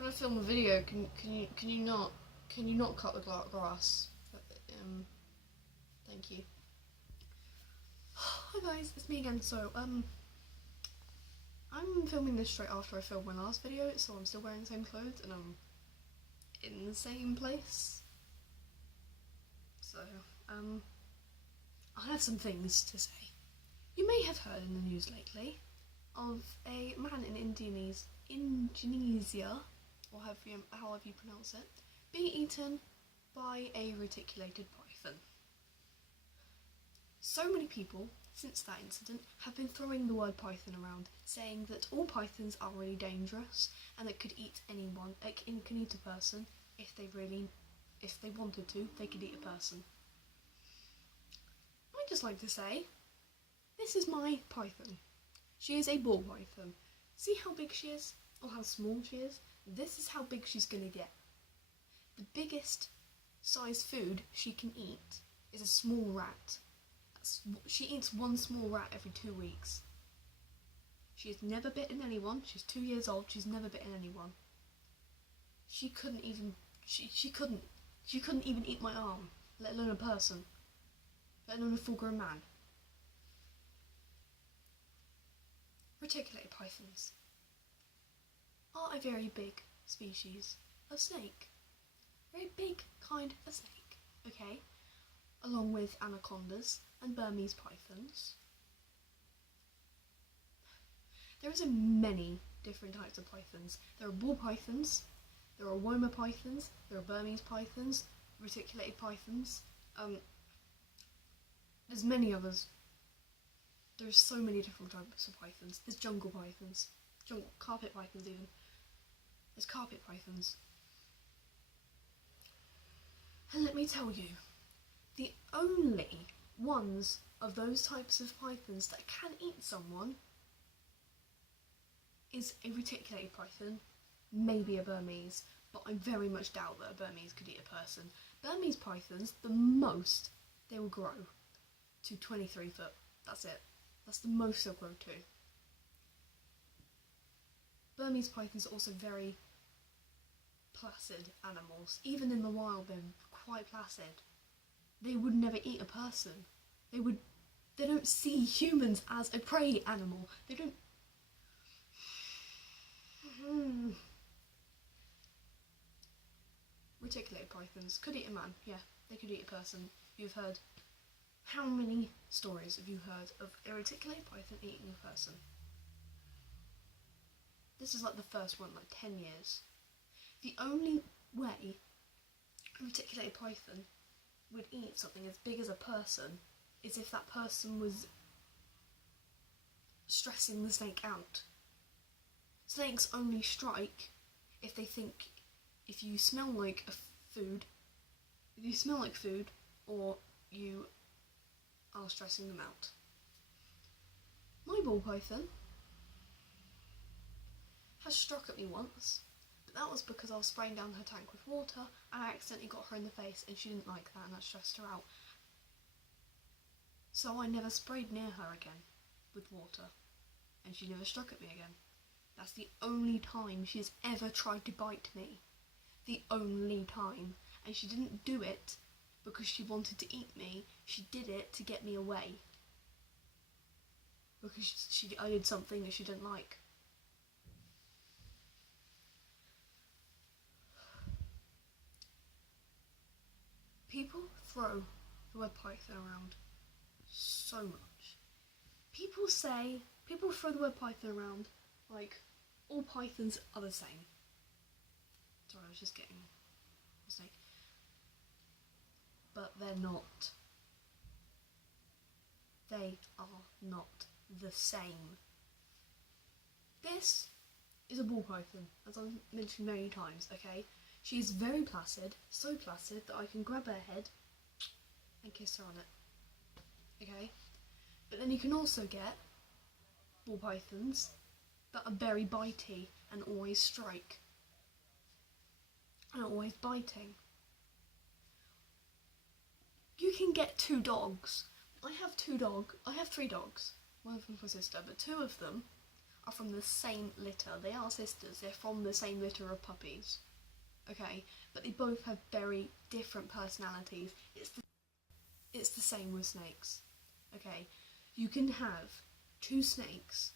trying to film a video. Can you not cut the grass? Thank you. Hi guys, it's me again. So I'm filming this straight after I filmed my last video, so I'm still wearing the same clothes and I'm in the same place. So I have some things to say. You may have heard in the news lately of a man in Indonesia, or however you pronounce it, being eaten by a reticulated python. So many people, since that incident, have been throwing the word python around, saying that all pythons are really dangerous and it could eat anyone, it can eat a person if they wanted to, they could eat a person. I'd just like to say, this is my python. She is a ball python. See how big she is, or how small she is? This is how big she's gonna get. The biggest size food she can eat is a small rat. She eats one small rat every 2 weeks. She has never bitten anyone. She's 2 years old. She's never bitten anyone. She couldn't even even eat my arm, let alone a person, let alone a full-grown man. Reticulated pythons are a very big species of snake. Very big kind of snake, okay? Along with anacondas and Burmese pythons. There are many different types of pythons. There are ball pythons, there are Woma pythons, there are Burmese pythons, reticulated pythons. There's many others. There's so many different types of pythons. There's jungle pythons, carpet pythons even. There's carpet pythons. And let me tell you, the only ones of those types of pythons that can eat someone is a reticulated python, maybe a Burmese, but I very much doubt that a Burmese could eat a person. Burmese pythons, the most they will grow to 23 foot. That's it. That's the most they'll grow to. Burmese pythons are also very placid animals. Even in the wild, they're quite placid. They would never eat a person. They don't see humans as a prey animal. They don't. Reticulated pythons could eat a man. Yeah, they could eat a person. You've heard. How many stories have you heard of a reticulated python eating a person? This is like the first one, like 10 years. The only way a reticulated python would eat something as big as a person is if that person was stressing the snake out. Snakes only strike if they think if you smell like food, or you are stressing them out. My ball python has struck at me once, but that was because I was spraying down her tank with water and I accidentally got her in the face and she didn't like that and that stressed her out. So I never sprayed near her again with water and she never struck at me again. That's the only time she's ever tried to bite me. The only time. And she didn't do it because she wanted to eat me. She did it to get me away. Because I did something that she didn't like. People throw the word python around so much. People throw the word python around like all pythons are the same. Sorry, I was just getting a mistake. But they're not. They are not the same. This is a ball python, as I've mentioned many times, okay? She is very placid, so placid that I can grab her head and kiss her on it, okay? But then you can also get ball pythons that are very bitey and always strike. And always biting. You can get 2 dogs. I have 3 dogs. One of them's my sister, but 2 of them are from the same litter. They are sisters, they're from the same litter of puppies. Okay, but they both have very different personalities. It's the same with snakes. Okay, you can have two snakes,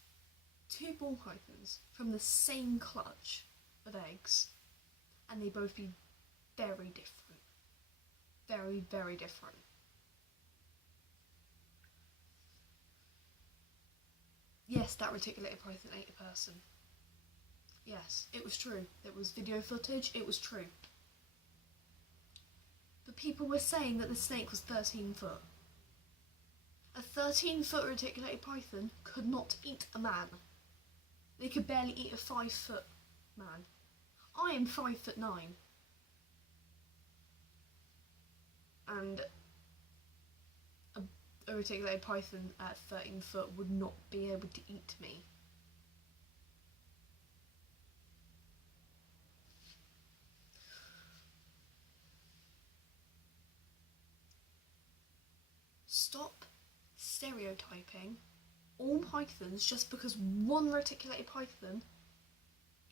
two ball pythons from the same clutch of eggs, and they both be very different. Very, very different. Yes, that reticulated python ate a person. Yes, it was true. It was video footage, it was true. But people were saying that the snake was 13 foot. A 13-foot reticulated python could not eat a man. They could barely eat a 5-foot man. I am 5'9". And a reticulated python at 13 foot would not be able to eat me. Stop stereotyping all pythons just because one reticulated python,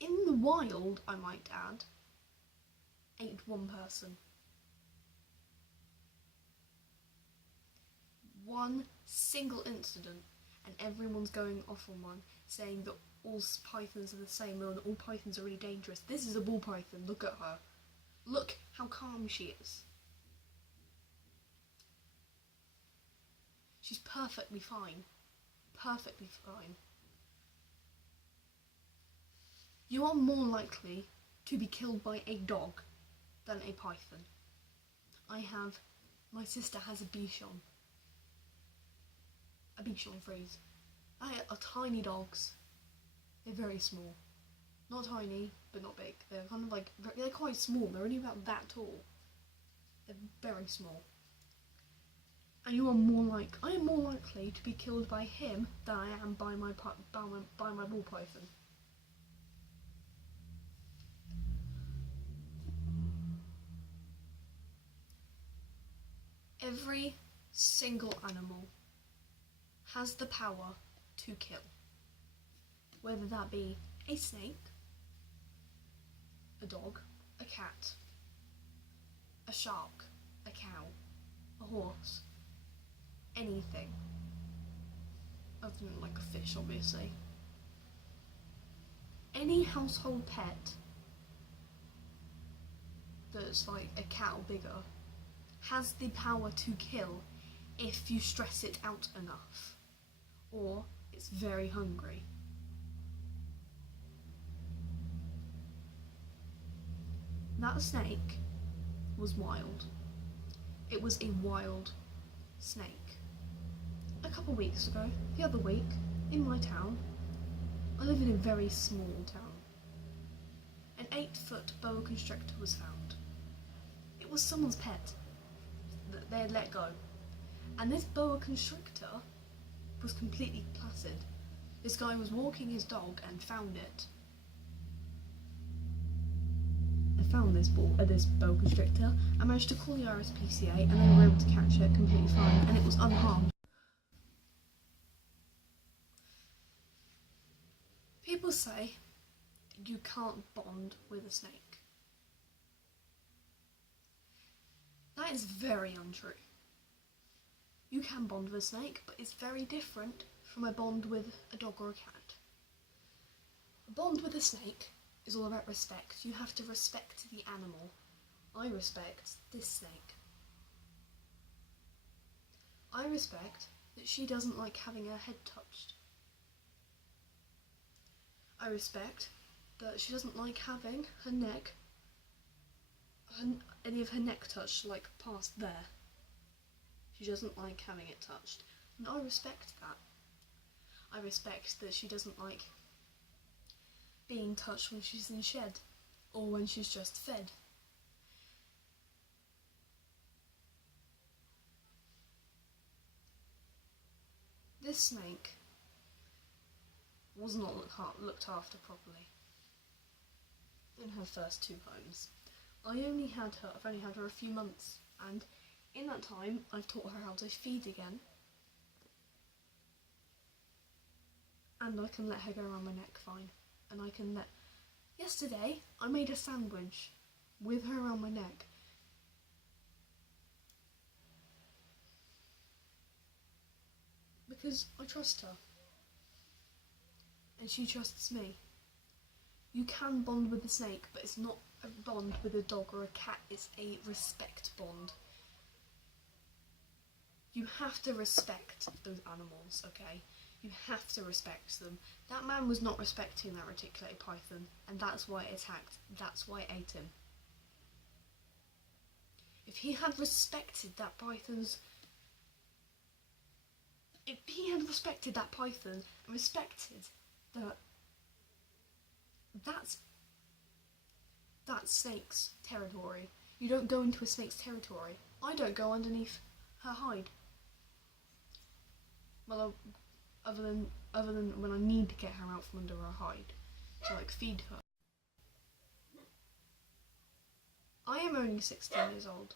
in the wild I might add, ate one person. One single incident and everyone's going off on one, saying that all pythons are the same and all pythons are really dangerous. This is a ball python, look at her. Look how calm she is. She's perfectly fine. Perfectly fine. You are more likely to be killed by a dog than a python. My sister has a Bichon. A Bichon Frise. They are tiny dogs. They're very small. Not tiny, but not big. They're kind of like, they're quite small. They're only about that tall. They're very small. And I am more likely to be killed by him than I am by my ball python. Every single animal has the power to kill. Whether that be a snake, a dog, a cat, a shark, a cow, a horse, anything. Other than like a fish, obviously. Any household pet that's like a cow bigger has the power to kill if you stress it out enough, or it's very hungry. That snake was wild. It was a wild snake. A couple weeks ago, the other week, in my town, I live in a very small town, an 8-foot boa constrictor was found. It was someone's pet that they had let go, and this boa constrictor was completely placid. This guy was walking his dog and found it. I found this boa constrictor. I managed to call the RSPCA and they were able to catch it completely fine, and it was unharmed. People say you can't bond with a snake. That is very untrue. You can bond with a snake, but it's very different from a bond with a dog or a cat. A bond with a snake is all about respect. You have to respect the animal. I respect this snake. I respect that she doesn't like having her head touched. I respect that she doesn't like having her neck, any of her neck touched, like past there. She doesn't like having it touched. And I respect that. I respect that she doesn't like being touched when she's in shed, or when she's just fed. This snake was not looked after properly in her first 2 homes. I've only had her a few months, and in that time I've taught her how to feed again, and I can let her go around my neck fine. And I can let... Yesterday, I made a sandwich with her around my neck. Because I trust her. And she trusts me. You can bond with a snake, but it's not a bond with a dog or a cat. It's a respect bond. You have to respect those animals, okay? You have to respect them. That man was not respecting that reticulated python, and that's why it attacked. That's why it ate him. If he had respected that python's... If he had respected that python and respected that... That's snake's territory. You don't go into a snake's territory. I don't go underneath her hide. Well, other than when I need to get her out from under her hide to like feed her. I am only 16 years old.